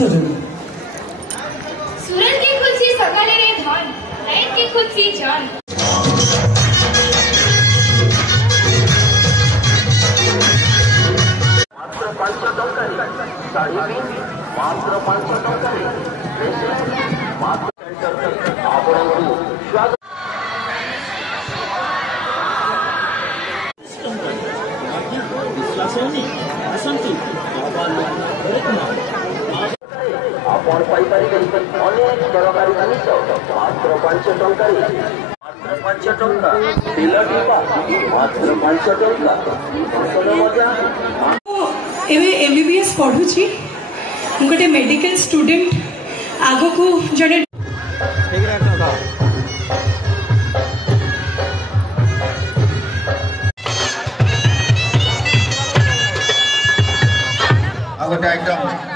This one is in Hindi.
सजनी सूरज की खुद सी सकाले रे धन, लाइट की खुद सी जान। मात्र 500 टंकारे साड़ी मात्र 500 टंकारे मात्र आपणଙ୍କୁ स्वागत। आपण पाइपारिबे अनेक सरकारी जिनिस मात्र 500 टंकारे मात्र 500 टंका तेल टिपा मात्र 500 टंका औषध मजा। एवे एमबीबीएस पढ़ुची गोटे मेडिकल स्टूडेंट आगो को जड़े गोटे आइटम